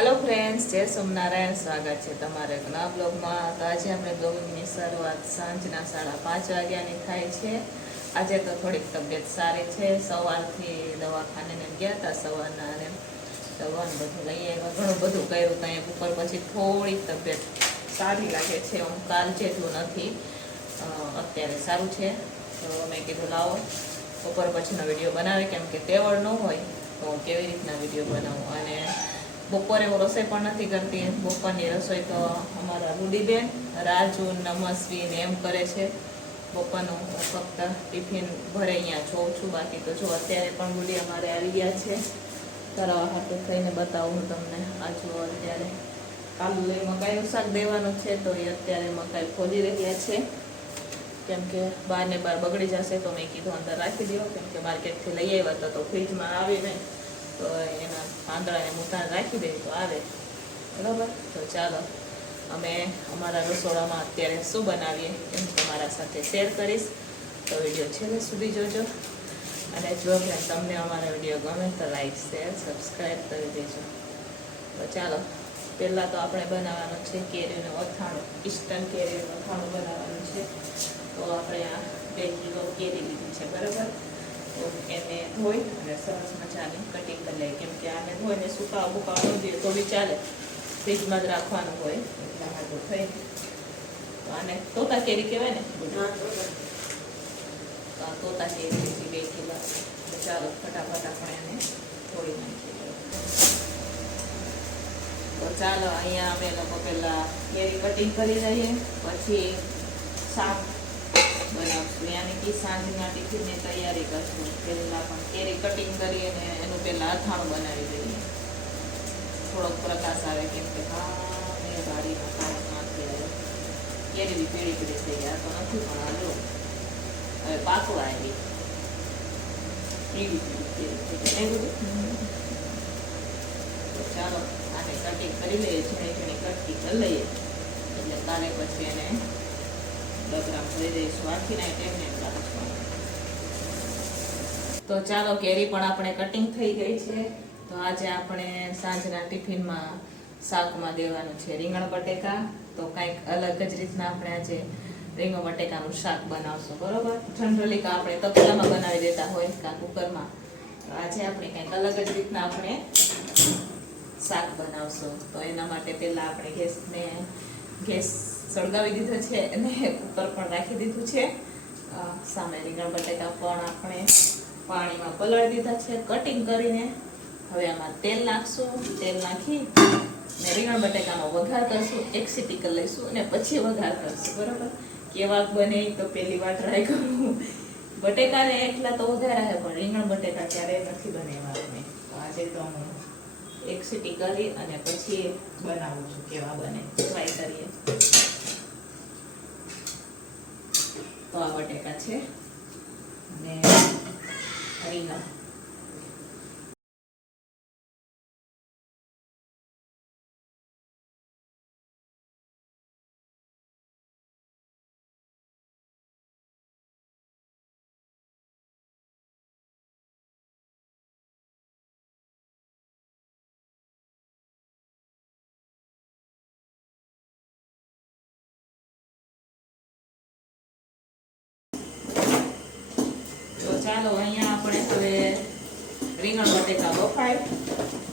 Hello friends, जय सोमनारायण। स्वागत है तमारे नवा ब्लॉग में। तो आज આપણે બ્લોગની શરૂઆત સાંજના 5:30 વાગ્યાની થાય છે। આજે તો થોડીક તબિયત સારી છે। સવારથી દવાખાને ગયા હતા સવારના અને દવાનું બધું લઈ આવ્યા, ઘણું બધું કર્યું ત્યાં ઉપર, પછી થોડીક તબિયત સારી લાગે છે। હું કાલ જેટલું નથી, અત્યારે સારું છે। તો મેં કીધું લાવો ઉપર પછીનો વિડીયો બનાવે, કેમ કે તેવડ ન હોય તો કેવી રીતના વિડીયો બનાવું। અને બપોરે હું રસોઈ પણ નથી કરતી। બપોરની રસોઈ તો અમારા રૂડીબેન, રાજુ, નમસ્વી ને એમ કરે છે। બપોરનું ફક્ત ટિફિન ભરે અહીંયા જોઉં છું। બાકી તો જો અત્યારે પણ રૂડી અમારે આવી ગયા છે। તરવા હાથે થઈને બતાવું હું તમને। આ જો અત્યારે કાલું લઈ મકાઈનું શાક દેવાનું છે, તો એ અત્યારે મકાઈ ખોલી રહ્યા છે, કેમ કે બાર ને બાર બગડી જશે। તો મેં કીધું અંદર રાખી દો, કેમ કે માર્કેટથી લઈ આવ્યા હતા તો ફ્રીજમાં આવીને તો એના પાંદડાને મૂતાને રાખી દે તો આવે, બરાબર। તો ચાલો અમે અમારા રસોડામાં અત્યારે શું બનાવીએ એમ તમારા સાથે શેર કરીશ। તો વિડીયો છેલ્લે સુધી જોજો, અને જો કે તમને અમારા વિડીયો ગમે તો લાઈક, શેર, સબસ્ક્રાઈબ કરી દેજો। તો ચાલો, પહેલાં તો આપણે બનાવવાનું છે કેરીનું અથાણું। ઇન્સ્ટન્ટ કેરીનું અથાણું બનાવવાનું છે। તો આપણે આ 2 કિલો કેરી લીધી છે, બરાબર। તો એને ધોઈ અને સરસ મજાની કટિંગ કરી લઈએ, કેમ કે આને ધોઈને સુકાવા બુકાવા ન દઈએ તો બી ચાલે, ફ્રીજમાં જ રાખવાનું હોય એટલા માટે થઈ। તો આને તોતા કેરી કહેવાય ને, તો આ તોતા કેરી લીધી 2 કિલો। તો ચાલો ફટાફટ આપણે એને ધોઈ નાખીએ। તો ચાલો અહીંયા અમે લોકો પહેલાં કેરી કટિંગ કરી લઈએ, પછી શાક બનાવશું, યાની કે સાંજના ટિફિનની તૈયારી કરશું। પહેલાં પણ કેરી કટિંગ કરી અને એનું પહેલાં અથાણું બનાવી દઈએ, થોડોક પ્રકાશ આવે, કેમ કે હા એ ગાડીમાં કાળમાંથી આવે કેરી બી પીળી પીળી થઈ ગયા તો નથી, પણ આ જો હવે પાકવા આવી પીળી પીળી કેરી થઈ। તો ચાલો આને કટિંગ કરી લઈએ, ઝીણી ઝીણી કટકી કરી લઈએ, એટલે કાલે પછી એને ડગરામ ભરી દઈશું, આખીને ટેમને રાખવાનું। તો ચાલો કેરી પણ આપણે કટિંગ થઈ ગઈ છે। તો આજે આપણે સાંજના ટિફિનમાં શાકમાં દેવાનું છે રીંગણ બટેકા। તો કંઈક અલગ જ રીતના આપણે આજે રીંગણ બટેકાનું શાક બનાવશું, બરોબર। જનરલી આપણે તપેલામાં બનાવી દેતા હોય કાં કુકરમાં, તો આજે આપણે કંઈક અલગ જ રીતના આપણે શાક બનાવશું। તો એના માટે પહેલાં આપણે ગેસ સળગાવી દીધો છે અને કુકર પણ રાખી દીધું છે સામે। રીંગણ બટેકા પણ આપણે પાણીમાં પલાળી દીધા છે કટિંગ કરીને। હવે આમાં તેલ નાખશું, તેલ નાખી ને રીંગણ બટેકાનો વઘાર કરશું, 1 સીટી કરી લઈશું અને પછી વઘાર કરશું, બરાબર। કેવાક બને તો પહેલી વાર ટ્રાય કરું। બટેકાને એટલા તો વઘારા છે, પણ રીંગણ બટેકા ક્યારેય નથી બનાવ્યા મેં। તો આજે તો હું 1 સીટી કરી અને પછી બનાવું છું, કેવા બને ટ્રાય કરીએ। તો આ બટેકા છે અને રીંગણ। ચાલો અહીંયા આપણે હવે રીંગણ બટેકા બફાય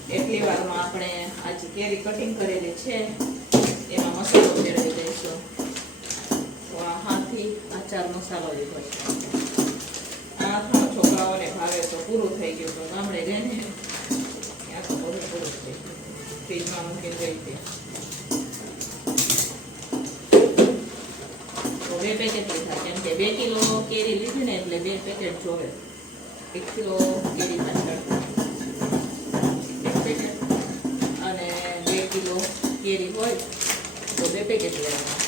એટલી વારમાં આપણે આજે કેરી કટિંગ કરેલી છે એમાં મસાલો ભેળવી દઈશું। તો આ હાથી આચાર મસાલો લીધો છે। આ છોકરાઓને ભાવે તો પૂરું થઈ ગયું, તો ગામડે જઈને ત્યાં તો પૂરું થઈ ગયું, ફ્રીજમાં મૂકીને ગઈ હતી। તો 2 પેકેટ લીધા, કેમ કે 2 કિલો કેરી લીધી ને એટલે 2 પેકેટ જોવે। 1 કિલો કેરી પાછળ 1 પેકેટ અને 2 કિલો કેરી હોય તો 2 પેકેટ લેવાના।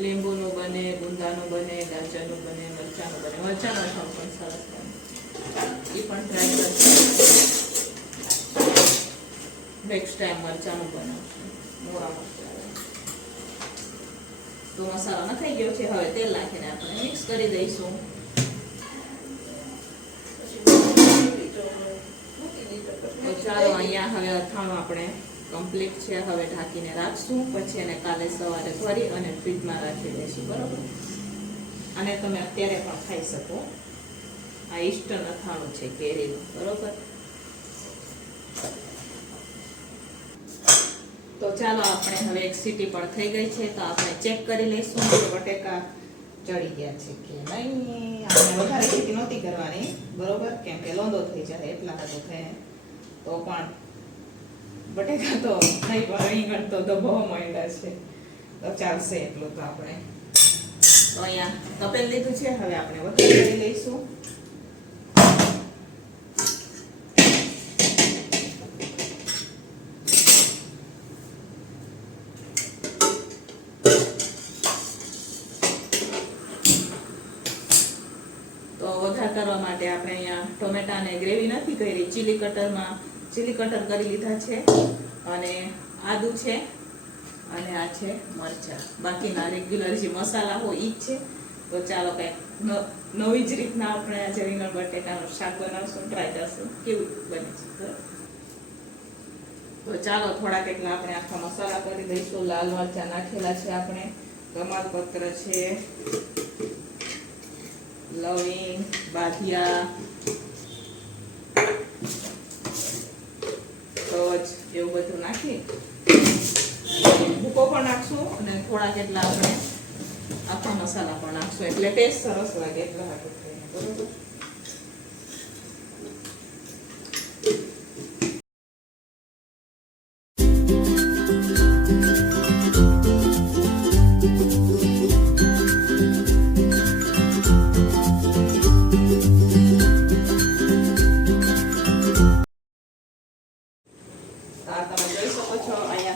લીંબુનું બને, ગુંદાનું બને, ગાજરનું બને, મરચાંનું બને। મરચાંનો ઠામ પણ સરસ બને, એ પણ ટ્રાય કરજો। નેક્સ્ટ ટાઈમ મરચાંનું બનાવશું, મોરા મરચાં। તો મસાલો નખાઈ ગયો છે, હવે તેલ નાખીને આપણે મિક્સ કરી દઈશું। તો ચાલો અહીંયા હવે અથાણું આપણે કમ્પ્લીટ છે. હવે ઢાંકીને રાખશું, પછી એને કાલે સવારે ભરી અને ફ્રીજમાં રાખી દઈશું. બરોબર, અને તમે અત્યારે પણ ખાઈ શકો. આ ઈસ્ટર્ન અથાણું છે કેરીનું. બરોબર, તો ચાલો આપણે હવે એક સીટી પણ થઈ ગઈ છે, તો આપણે ચેક કરી લઈશું કે બટેકા ચડી ગયા છે કે નહીં. આપણે વધારે સીટી નહોતી કરવાની, બરોબર, કેમ કે લોંદો થઈ જાય એટલા હતું થાય. તો પણ બટેકા તો નહીં, પણ રીંગણ તો દબાવવા માંડ્યા છે, તો ચાલશે એટલું. તો આપણે તો અહીંયા તપેલ લીધું છે, હવે આપણે વઘાર કરી લઈશું. કરવા માટે આપણે અહીંયા ટોમેટાને ગ્રેવી નથી કરી, ચીલી કટર કરી લીધા છે, અને આદુ છે, અને આ છે મરચા. બાકીના રેગ્યુલર જે મસાલા હોય ઈ જ છે. તો ચાલો કંઈક નવી જ રીતના આપણે આજે રીંગણ બટેટાનું શાક બનાવશું, ટ્રાય કરશું કેવું બને છે. તો ચાલો થોડાક એટલા આપણે આખા મસાલા કરી દઈશું. લાલ મરચા નાખેલા છે આપણે, તમાલપત્ર છે, લવિંગ, બાદિયા, તજ, એવું બધું નાખી ભૂકો પણ નાખશું, અને થોડાક એટલા આપણે આખા મસાલા પણ નાખશું, એટલે ટેસ્ટ સરસ લાગે. એટલા હાટું થઈને બરોબર.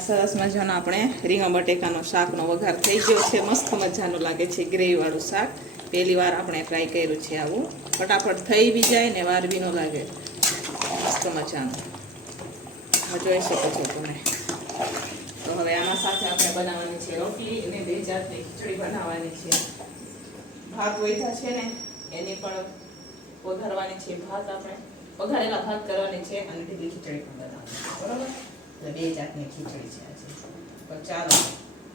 સરસ મજાનો આપણે રીંગણ બટેકાનો શાકનો વઘાર થઈ ગયો છે. મસ્ત મજાનું લાગે છે ગ્રેવીવાળું શાક. પહેલી વાર આપણે ટ્રાય કર્યું છે આવું. ફટાફટ થઈ બી જાય ને વાર બી ન લાગે. મસ્ત મજાનું જોઈ શકો છો તમે. તો હવે આના સાથે આપણે બનાવવાની છે રોટલી, અને 2 જાતની ખીચડી બનાવવાની છે. ભાત વૈધા છે ને એની પણ વઘારવાની છે. ભાત આપણે વઘારેલા ભાત કરવાની છે, અને ઢીલી ખીચડી પણ બનાવવાની છે. બરોબર, એટલે 2 જાતની ખીચડી છે આજે. તો ચાલો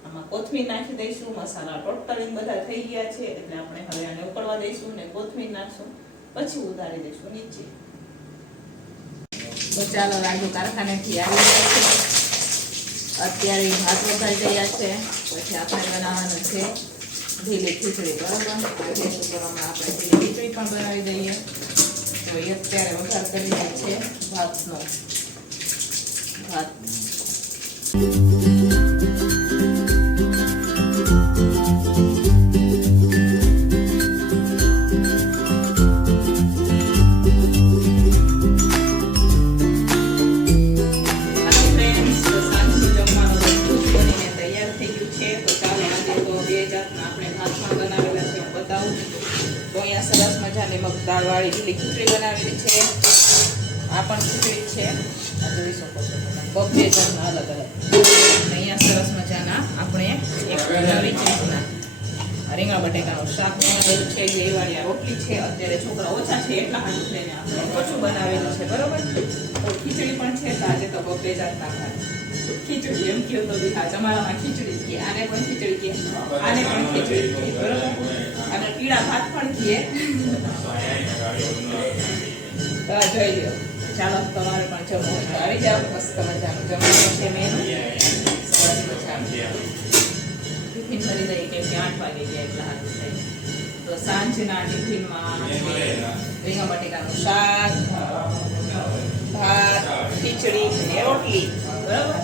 આમાં કોથમીર નાખી દઈશું. મસાલા ટોટલી બધા થઈ ગયા છે, એટલે આપણે હવે આને ઉકળવા દઈશું, ને કોથમીર નાખશું, પછી ઉતારી દઈશું નીચે. તો ચાલો લાડુ કારખાનેથી આવી ગયા છે. અત્યારે ભાત વઘારી ગયા છે, પછી આપણે બનાવવાનું છે ઢીલી ખીચડી. બરોબર, ગેસ ઉપરમાં આપણે ઢીલી ખીચડી પણ બનાવી દઈએ. તો એ અત્યારે વઘાર કરી દે છે ભાતનો. ભાત સરસ મજાની મગદાળવાળી ઢીલી ખીચડી બનાવેલી છે. આ પણ ખીચડી છે, આ જોઈ શકો છો તમે. 2 જાતના અલગ અલગ. અહીંયા સરસ મજાના આપણે એક નવી રીતના રીંગણ બટેકાનું શાક બનાવેલું છે. ગ્રેવીવાળી આ રોટલી છે. અત્યારે છોકરા ઓછા છે એટલા હાટું થઈને આપણે ઓછું બનાવેલું છે. બરોબર, તો ખીચડી પણ છે. તો આજે તો 2 જાતના ખીચડી એમ કહ્યું તો બી હા, જમાડામાં ખીચડી કહે, આને પણ ખીચડી કહે, આને પણ ખીચડી કહે. બરોબર, અને પીળા ભાત પણ કહે. જોઈ લો. ચાલો તમારે પણ જમવું હોય તો આવી જાઓ. મસ્ત મજાનું જમવાનું છે મેનુ. સરસ મજાનું ટિફિન કરી દઈએ, કેમ કે 8 વાગે ગયા એટલા હાથ થાય. તો સાંજના ટિફિનમાં રીંગણ બટેકાનું શાક, ભાત, ખીચડી અને રોટલી. બરાબર.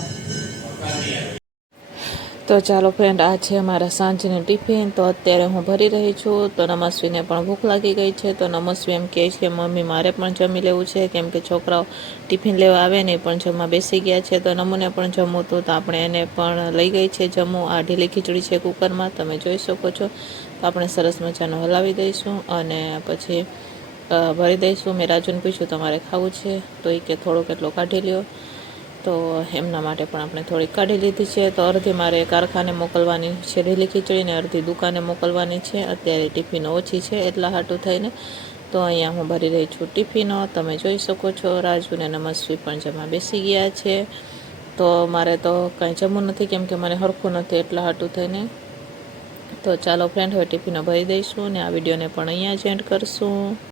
તો ચાલો ફ્રેન્ડ, આ છે અમારા સાંજની ટિફિન. તો અત્યારે હું ભરી રહી છું. તો નમસ્વીને પણ ભૂખ લાગી ગઈ છે. તો નમસ્વી એમ કહે છે કે મમ્મી મારે પણ જમી લેવું છે, કેમ કે છોકરાઓ ટિફિન લેવા આવે ને પણ જમવા બેસી ગયા છે. તો નમુને પણ જમવું હતું, તો આપણે એને પણ લઈ ગઈ છે જમવું. આ ઢીલી ખીચડી છે કુકરમાં, તમે જોઈ શકો છો. તો આપણે સરસ મજાનું હલાવી દઈશું, અને પછી ભરી દઈશું. મેં રાજુને પૂછ્યું તમારે ખાવું છે, તો એ કે થોડો કેટલો કાઢી લ્યો. તો એમના માટે પણ આપણે થોડીક કાઢી લીધી છે. તો અડધી મારે કારખાને મોકલવાની છે ઢીલી ખીચડીને, અડધી દુકાને મોકલવાની છે. અત્યારે ટિફિન ઓછી છે એટલા હાટું થઈને. તો અહીંયા હું ભરી રહી છું ટિફિનો. તમે જોઈ શકો છો રાજુ ને નમસ્વી પણ જમવા બેસી ગયા છે. તો મારે તો કાંઈ જમવું નથી કેમ કે મને હરખું નથી એટલા હાટું થઈને. તો ચાલો ફ્રેન્ડ, હવે ટિફિનો ભરી દઈશું ને આ વિડીયોને પણ અહીંયા જ એન્ડ કરશું.